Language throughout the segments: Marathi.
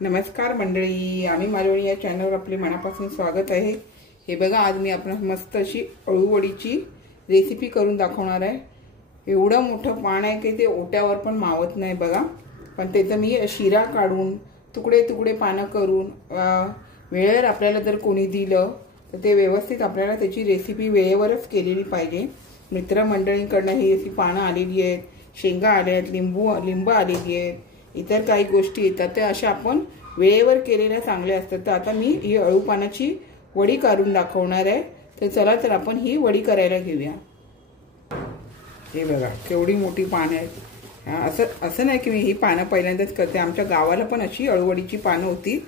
नमस्कार मंडळी, आम्ही मालवणी या चॅनलवर आपले मनापासून स्वागत आहे। हे बघा, आज मी आपणास मस्त अशी अळूवडीची रेसिपी करून दाखवणार आहे। एवढं मोठं पान आहे की ते ओट्यावर पण मावत नाही बघा। पण त्याचं मी शिरा काढून तुकडे तुकडे पानं करून वेळेवर आपल्याला जर कोणी दिलं तर ते व्यवस्थित आपल्याला त्याची रेसिपी वेळेवरच केलेली पाहिजे। मित्रमंडळींकडनं ही अशी पानं आलेली आहेत, शेंगा आल्या आहेत, लिंब आलेली आहेत, इतर काही गोष्टी येतात, ते अशा आपण वेळेवर केलेल्या चांगल्या असतात। तर आता मी ही अळू पानाची वडी काढून दाखवणार आहे। तर चला तर आपण ही वडी करायला घेऊया। हे बघा केवढी मोठी पानं आहेत। असं नाही की मी ही पानं पहिल्यांदाच करते, आमच्या गावाला पण अशी अळूवडीची पानं होती,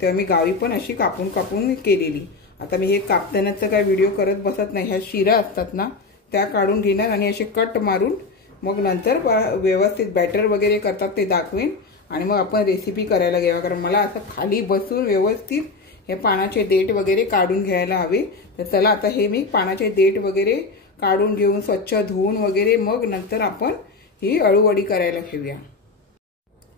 तेव्हा मी गावी पण अशी कापून कापून केलेली। आता मी हे कापतानाचा काय व्हिडिओ करत बसत नाही, ह्या शिरा असतात ना त्या काढून घेणार आणि असे कट मारून मग नंतर व्यवस्थित बॅटर वगैरे करतात ते दाखवेन आणि मग आपण रेसिपी करायला घेऊया। कारण मला असं खाली बसून व्यवस्थित हे पानाचे देठ वगैरे काढून घ्यायला हवे। तर चला आता हे मी पानाचे देठ वगैरे काढून घेऊन स्वच्छ धुवून वगैरे मग नंतर आपण ही अळूवडी करायला घेऊया।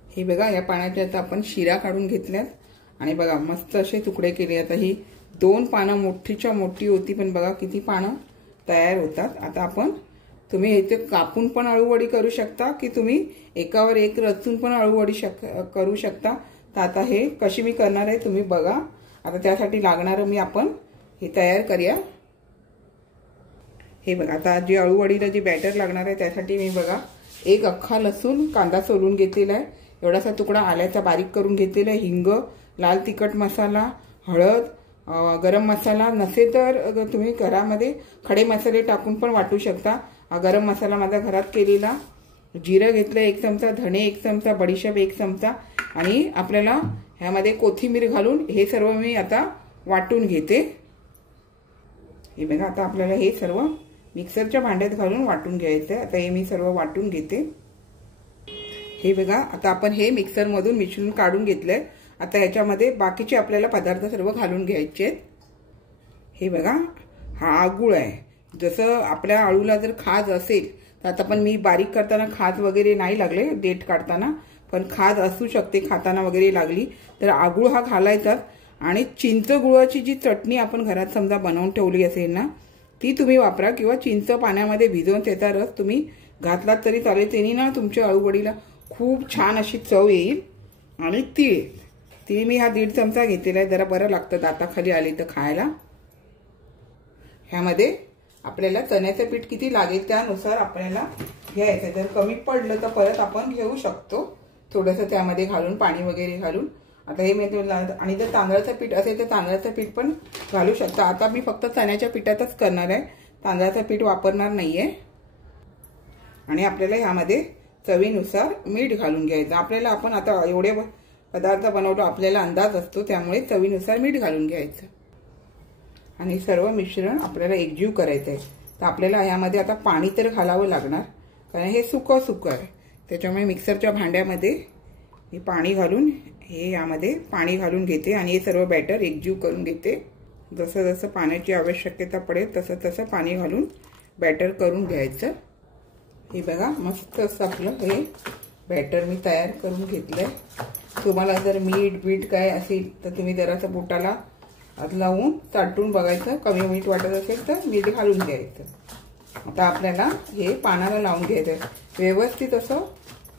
हे बघा, या पानाच्या आता आपण शिरा काढून घेतल्यात आणि बघा मस्त असे तुकडे केले। आता ही 2 पानं मोठीच्या मोठी होती, पण बघा किती पानं तयार होतात। आता आपण तुम्ही इथे कापून पण अळूवडी करू शकता की तुम्ही एकावर एक रचून पण अळूवडी करू शकता। तर आता हे कशी मी करणार आहे तुम्ही बघा। आता त्यासाठी लागणारं मी आपण हे तयार करूया। हे बघा, आता जी अळूवडीला जी बॅटर लागणार आहे त्यासाठी मी बघा एक अख्खा लसूण कांदा सोलून घेतलेला आहे, एवढासा तुकडा आल्याचा बारीक करून घेतलेला आहे, हिंग, लाल तिखट मसाला, हळद, गरम मसाला नसेल तर तुम्ही घरामध्ये खडे मसाले टाकून पण वाटू शकता। गरम मसाला माझा घरात केलेला, जिरं घेतलं 1 चमचा, धणे 1 चमचा, बडीशेप 1 चमचा आणि आपल्याला ह्यामध्ये कोथिंबीर घालून हे सर्व मी आता वाटून घेते। हे बघा, आता आपल्याला हे सर्व मिक्सरच्या भांड्यात घालून वाटून घ्यायचं आहे। आता हे मी सर्व वाटून घेते। हे बघा, आता आपण हे मिक्सर मधून मिश्रण काढून घेतलंय। आता याच्यामध्ये बाकीचे आपल्याला पदार्थ सर्व घालून घ्यायचे आहेत। हे बघा, हा गुळ आहे। जसं आपल्या अळूला जर खाज असेल तर आता पण मी बारीक करताना खाज वगैरे नाही लागले देठ काढताना, पण खाज असू शकते खाताना वगैरे लागली तर आगुळ हा घालायचा। आणि चिंच गुळाची जी चटणी आपण घरात समजा बनवून ठेवली असेल ना ती तुम्ही वापरा, किंवा चिंच पाण्यामध्ये भिजवून त्याचा रस तुम्ही घातलात तरी चालेल। त्यांनी ना तुमच्या अळूवडीला खूप छान अशी चव येईल। आणि तीळ मी हा 1.5 चमचा घेतलेला आहे, जरा बरं लागतं दाताखाली आली तर खायला। ह्यामध्ये आपल्याला चण्याचं पीठ किती लागेल त्यानुसार आपल्याला घ्यायचं, जर कमी पडलं तर परत आपण घेऊ शकतो थोडंसं त्यामध्ये घालून, पाणी वगैरे घालून। आता हे मी आणि जर तांदळाचं पीठ असेल तर तांदळाचं पीठ पण घालू शकता। आता मी फक्त चण्याच्या पिठातच करणार आहे, तांदळाचं पीठ वापरणार नाहीये। आणि आपल्याला ह्यामध्ये चवीनुसार मीठ घालून घ्यायचं। आपल्याला आपण आता एवढे पदार्थ बनवतो, आपल्याला अंदाज असतो, त्यामुळे चवीनुसार मीठ घालून घ्यायचं आणि सर्व मिश्रण आपल्याला एकजीव करायचं आहे। तर आपल्याला यामध्ये आता पाणी तर घालावं लागणार, कारण हे सुकं आहे, त्याच्यामुळे मिक्सरच्या भांड्यामध्ये हे पाणी घालून यामध्ये पाणी घालून घेते आणि हे सर्व बॅटर एकजीव करून घेते। जसं जसं पाण्याची आवश्यकता पडेल तसं तसं पाणी घालून बॅटर करून घ्यायचं। हे बघा, मस्त असं आपलं हे बॅटर मी तयार करून घेतलंय। तुम्हाला जर मीठ काय असेल तर तुम्ही जरासं बोटाला लावून चाटून बघायचं, कमी मीठ वाटत असेल तर मीठ घालून घ्यायचं। आता आपल्याला हे पानाला लावून घ्यायचं, व्यवस्थित असं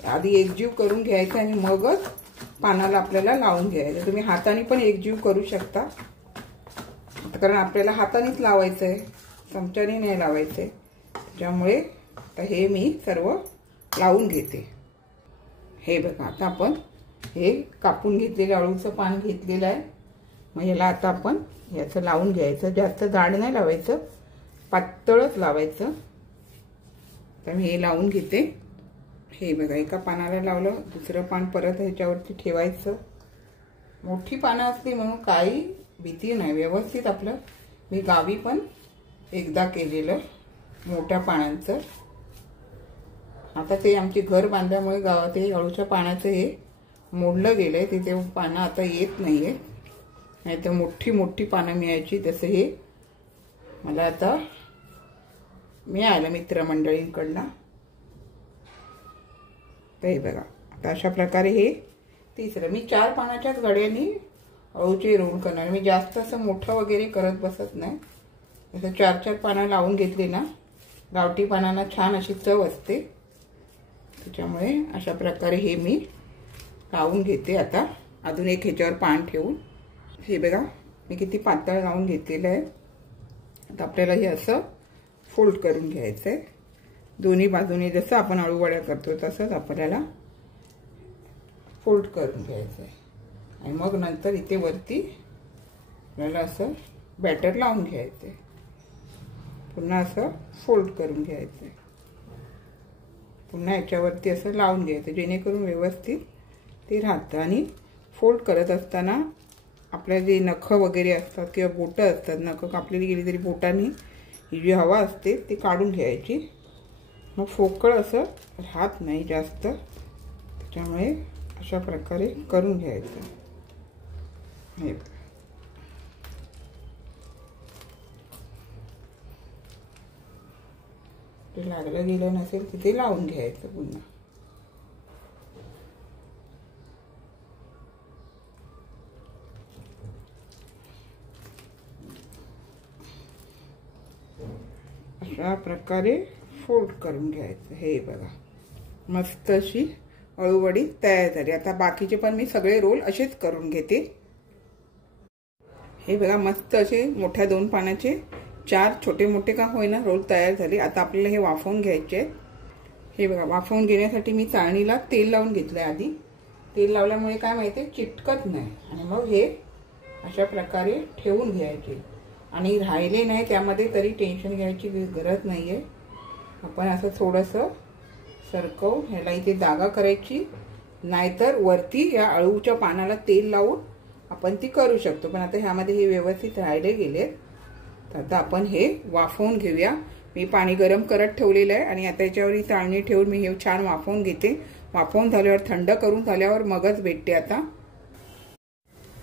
आधी एकजीव करून घ्यायचं आणि मगच पानाला आपल्याला लावून घ्यायचं। तुम्ही हाताने पण एकजीव करू शकता, कारण आपल्याला हातानेच लावायचं आहे, चमच्याने नाही लावायचं। त्यामुळे हे मी सर्व लावून घेते। हे बघा, आता आपण हे कापून घेतलेलं अळूचं पान घेतलेलं आहे, मग याला आता आपण याचं लावून घ्यायचं। जास्त जाड नाही लावायचं, पातळच लावायचं। तर मी हे लावून घेते। हे बघा, एका पानाला लावलं, दुसरं पान परत ह्याच्यावरती ठेवायचं। मोठी पानं असली म्हणून काही भीती नाही, व्यवस्थित आपलं मी गावी पण एकदा केलेलं मोठ्या पानांचं। आता ते आमचे घर बांधल्यामुळे गावात हे अळूच्या पानाचं हे मोडलं गेलंय, तिथे पानं आता येत नाहीये, नाही तर मोठी मोठी पानं मिळायची। जसं हे मला आता मिळालं मित्रमंडळींकडनं। तर हे बघा, आता अशा प्रकारे हे तिसरं मी 4 पानाच्याच गड्यांनी अळूचे रोल करणार. मी जास्त असं मोठं वगैरे करत बसत नाही. असं 4-4 पानं लावून घेतली ना, गावठी पानांना छान अशी चव असते. त्याच्यामुळे अशा प्रकारे हे मी लावून घेते. आता अजून एक ह्याच्यावर पान ठेवून हे बघा मी किती पातळ लावून घेतलेलं आहे. आता आपल्याला हे असं फोल्ड करून घ्यायचं आहे. दोन्ही बाजूने जसं आपण अळू वड्या करतो तसंच आपल्याला फोल्ड करून घ्यायचं आहे. आणि मग नंतर इथे वरती आपल्याला असं बॅटर लावून घ्यायचं आहे. पुन्हा असं फोल्ड करून घ्यायचं आहे. पुन्हा याच्यावरती असं लावून घ्यायचं जेणेकरून व्यवस्थित ते राहतं. आणि फोल्ड करत असताना आपल्या जे नखं वगैरे असतात किंवा बोटं असतात, नखं कापलेली गेली तरी बोटांनी ही जी हवा असते ती काढून घ्यायची. मग फोकळ असं राहत नाही जास्त. त्याच्यामुळे अशा प्रकारे करून घ्यायचं. हे ते लागलं गेलं नसेल तिथे लावून घ्यायचं पुन्हा. अशा प्रकारे फोल्ड करून घ्यायचं. हे बघा मस्त अशी अळूवडी तयार झाली. आता बाकीचे पण मी सगळे रोल असेच करून घेते. हे बघा मस्त असे मोठ्या 2 पानाचे 4 छोटे मोठे का होईना रोल तयार झाले. आता आपल्याला हे वाफवून घ्यायचे आहेत. हे बघा वाफवून घेण्यासाठी मी चाळणीला तेल लावून घेतलं आहे. आधी तेल लावल्यामुळे काय माहिती चिटकत नाही. आणि मग हे अशा प्रकारे ठेवून घ्यायचे. आणि राहिले नाही त्यामध्ये तरी टेन्शन घ्यायची गरज नाही आहे. आपण असं थोडंसं सरकवून ह्याला इथे जागा करायची. नाहीतर वरती या अळूच्या पानाला तेल लावून आपण ती करू शकतो. पण आता ह्यामध्ये हे व्यवस्थित राहिले गेलेत. तर आता आपण हे वाफवून घेऊया. मी पाणी गरम करत ठेवलेलं आहे आणि आता याच्यावर ही चाळणी ठेवून मी हे छान वाफवून घेते. वाफवून झाल्यावर थंड करून झाल्यावर मगच भेटते. आता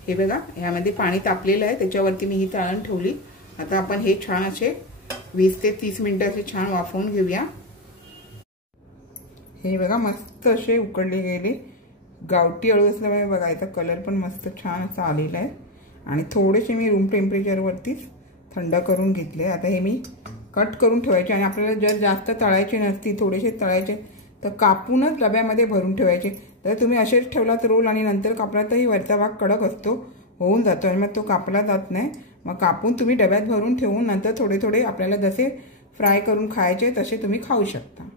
हे बघा ह्यामध्ये पाणी तापलेलं आहे, त्याच्यावरती मी ही चाळण ठेवली. आता आपण हे छान असे 20 ते 30 मिनिटं असे छान वाफवून घेऊया. हे बघा मस्त असे उकडले गेले. गावठी अळू असल्यामुळे बघा याचा कलर पण मस्त छान असा आलेला आहे. आणि थोडेसे मी रूम टेम्परेचरवरतीच थंड करून घेतले. आता हे मी कट करून ठेवायचे. आणि आपल्याला जर जास्त तळायचे नसतील, थोडेसे तळायचे तर कापूनच डब्यामध्ये भरून ठेवायचे. तर तुम्ही असेच ठेवलात रोल आणि नंतर कापला तरी वरचा भाग कडक असतो, होऊन जातो आणि मग तो कापला जात नाही. मग कापून तुम्ही डब्यात भरून ठेवून नंतर थोडे थोडे आपल्याला जसे फ्राय करून खायचे तसे तुम्ही खाऊ शकता.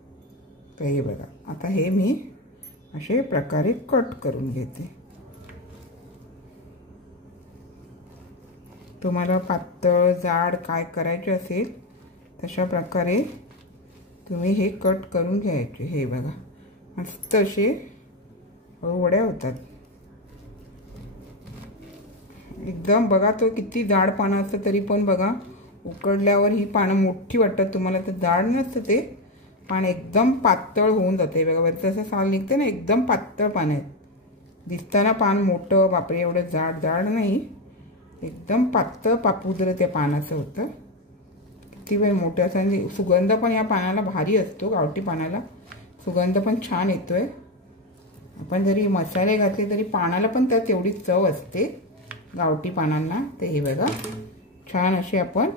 तर हे बघा आता हे मी असे प्रकारे कट करून घेते. तुम्हाला पातळ जाड काय करायचे असेल तशा प्रकारे तुम्ही हे कट करून घ्यायचे. हे बघा मस्त असे वड्या होतात एकदम. बघा तो किती जाड पानं असतं तरी पण बघा उकडल्यावर ही पानं मोठी वाटतात तुम्हाला, तर जाड नसतं ते पान, एकदम पातळ होऊन जाते. बघा वरचं असं साल निघते ना, एकदम पातळ पान आहेत. दिसताना पान मोठं, बापरे एवढं जाड जाड नाही, एकदम पातळ पापुद्र त्या पानाचं होतं. किती वेळ मोठं असं. आणि सुगंध पण या पानाला भारी असतो. गावठी पानाला सुगंध पण छान येतोय. आपण जरी मसाले घातले तरी पानाला पण त्यात तेवढी चव असते गावठी पानांना. ते हे बघा छान असे आपण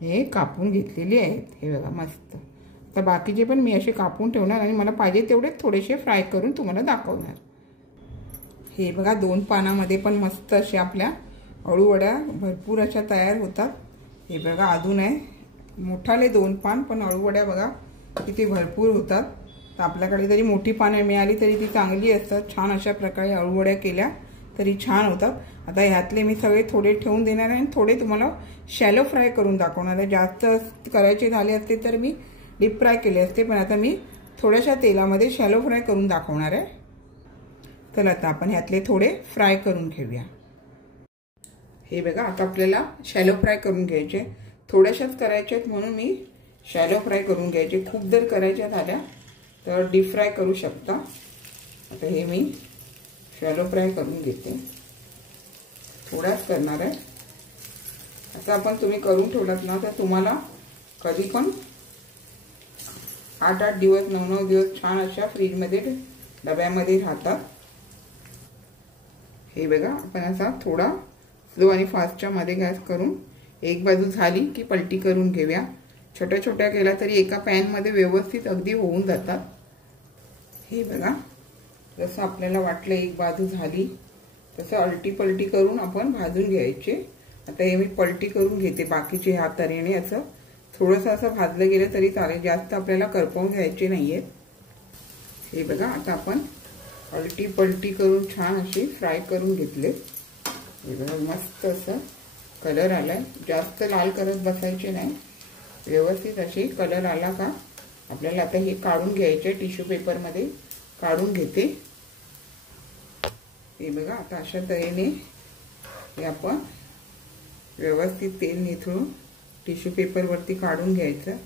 हे कापून घेतलेले आहेत. हे बघा मस्त. आता बाकीचे पण मी असे कापून ठेवणार आणि मला पाहिजे तेवढे थोडेसे फ्राय करून तुम्हाला दाखवणार. हे बघा 2 पानामध्ये पण मस्त असे आपल्या अळू वड्या भरपूर अशा तयार होतात. हे बघा अजून आहे मोठाले 2 पान, पण अळू वड्या बघा किती भरपूर होतात. तर आपल्याकडे जरी मोठी पानं मिळाली तरी ती चांगली असतात. छान अशा प्रकारे अळू वड्या केल्या तरी छान होतात. आता ह्यातले मी सगळे थोडे ठेवून देणार आहे आणि थोडे तुम्हाला शॅलो फ्राय करून दाखवणार आहे. जास्त करायचे झाले असते तर मी डीप फ्राय केले असते, पण आता मी थोड्याशा तेलामध्ये शॅलो फ्राय करून दाखवणार आहे. तर आता आपण ह्यातले थोडे फ्राय करून घेऊया. हे बघा आता आपल्याला शॅलो फ्राय करून घ्यायचे. थोड्याशाच करायचे आहेत म्हणून मी शॅलो फ्राय करून घ्यायचे. खूप जर करायच्या झाल्या तर डीप फ्राय करू शकता. आता हे मी शॅलो फ्राय करून घेते. थोड्याच करणार आहे. असं आपण तुम्ही करून ठेवलात ना तर तुम्हाला कधी पण 8-8 दिवस 9-9 दिवस छान अशा फ्रीजमध्ये डब्यामध्ये राहतात. हे बघा आपण असा थोडा स्लो आणि फास्टच्या मध्ये गॅस करून एक बाजू झाली की पलटी करून घेऊया। छोट्या छोट्या केल्या तरी एका पॅन मध्ये व्यवस्थित अगदी होऊन जातात। हे बघा जसं आपल्याला वाटलं एक बाजू झाली तसं अलटी पलटी करून आपण भाजून घ्यायचे। आता हे मी पलटी करून घेते बाकीचे ह्या तऱ्हेने। असं थोडंसं असं भाजलं गेलं तरी चालेल, जास्त आपल्याला करपवून घ्यायचे नाहीये। हे बघा आता आपण अलटी पलटी करून छान अशी फ्राय करून घेतले। हे बघा मस्त असं कलर आलाय, जास्त लाल करत बसायचे नाही, व्यवस्थित अशी कलर आला का आपल्याला आता हे काढून घ्यायचे। टिश्यू पेपर मध्ये काढून घेते। हे बघा आता अशा तऱ्हेने हे आपण व्यवस्थित तेल निथळून टिश्यू पेपर वरती काढून घ्यायचं।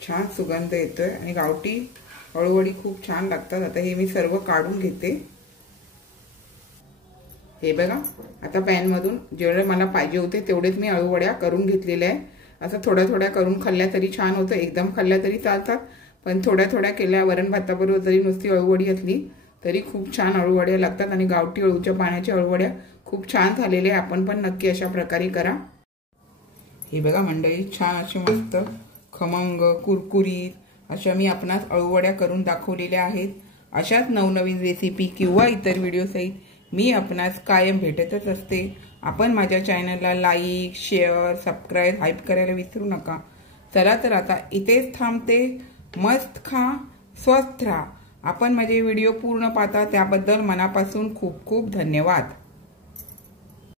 छान सुगंध येतोय आणि गावठी अळूवडी खूप छान लागतात। आता हे मी सर्व काढून घेते। हे बघा आता पॅन मधून जेवढे मला पाहिजे होते तेवढेच मी अळूवड्या करून घेतलेल्या आहे। असं थोड्या थोड्या करून खाल्ल्या तरी छान होतं, एकदम खाल्ल्या तरी चालतात, पण थोड्या थोड्या केल्या वरण भाताबरोबर जरी नुसती अळूवडी असली तरी खूप छान अळूवड्या लागतात। आणि गावठी अळूच्या पाण्याच्या अळूवड्या खूप छान झालेल्या आहे, आपण पण नक्की अशा प्रकारे करा। हे बघा मंडळी छान अशी मस्त खमंग कुरकुरीत अशा मी आपणास अळूवड्या करून दाखवलेल्या आहेत। अशाच नवनवीन रेसिपी किंवा इतर व्हिडिओ सहित मी आपणास कायम भेटतच असते। आपण माझ्या चॅनलला लाईक शेअर सबस्क्राईब हाईप करायला विसरू नका। चला तर आता इथेच थांबते। मस्त खा स्वस्थ राहा। आपण माझे व्हिडिओ पूर्ण पाहता त्याबद्दल मनापासून खूप खूप धन्यवाद।